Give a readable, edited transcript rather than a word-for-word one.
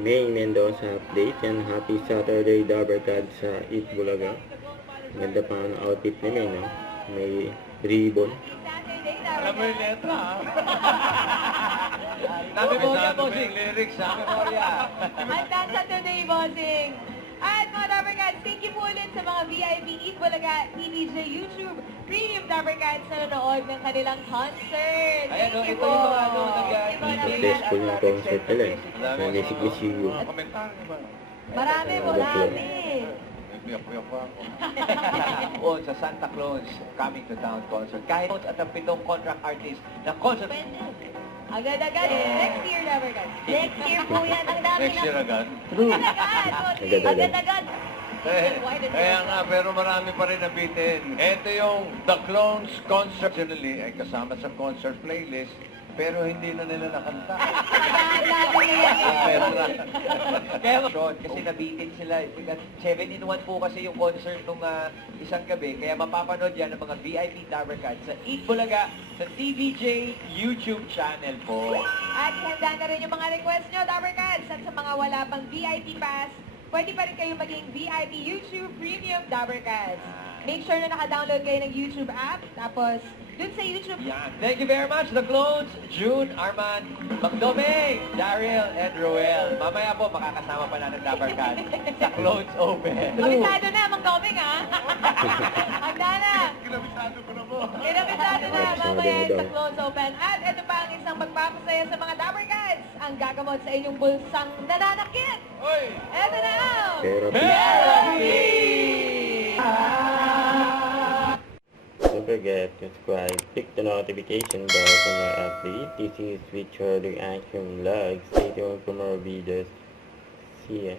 May Mendoza update. Yan, happy Saturday Dabarkad sa Eat Bulaga. Ganda pa ang outfit ni May, no? May ribbon. Alam mo yung letra, ha? Memorya, bossing. Lyrics, ha? Memorya. Handa sa today, bossing. At mga Dabarkads, thank you po ulit sa mga VIP Eat Bulaga TVJ YouTube Premium Dabarkads na nanonood ng kanilang concert. Ayan, Thank you ito yung mga po. nag-iipit. Successful yung concert nila. Nanisip ni Siyo. Mga komentaryo ba? Marami po, marami. May piyak-piyak pa ako. O sa Santa Claus Coming to Town concert. Kahit at ang 7 contract artist na concert. Agad-agad. Next year, Dabarkads. Next year po yan. Ang dami Next year agad. Agad-agad. bossing. Agad-agad. Agad-agad. Kaya nga, pero marami pa rin nabitin. Ito yung The Clones Concert. Originally ay kasama sa concert playlist, pero hindi na nila nakanta. Agad-agad na yan. Kaya short, kasi nabitin sila. 7-in-1 po kasi yung concert nung isang gabi. Kaya mapapanood yan ng mga VIP Dabarkads sa Eat Bulaga sa TVJ YouTube channel po. At handa na rin yung mga request nyo, Dabarkads. At sa mga wala pang VIP pass, pwede pa rin kayo maging VIP YouTube Premium Dabarkads. Make sure na naka-download kayo ng YouTube app. Tapos, dun sa YouTube, Yan. Thank you very much, The Clones, June, Arman, Magdome, Daryl, and Roel. Mamaya po, makakasama pa na ng Dabarkads sa Clones Open. kabisado na, Mang Doming, ha? Handa na. Kinabisado ko na po. Kinabisado na, Yes, mamaya maganda. sa Clones Open. At ito pa ang isang magpapasaya sa mga Dabarkads. Ang gagamot sa inyong bulsang nananakit. Hoy! Ito na ang Therapy. Don't forget to subscribe, click the notification bell for more updates. This is Richard Action Vlog. Stay tuned for more videos. See ya.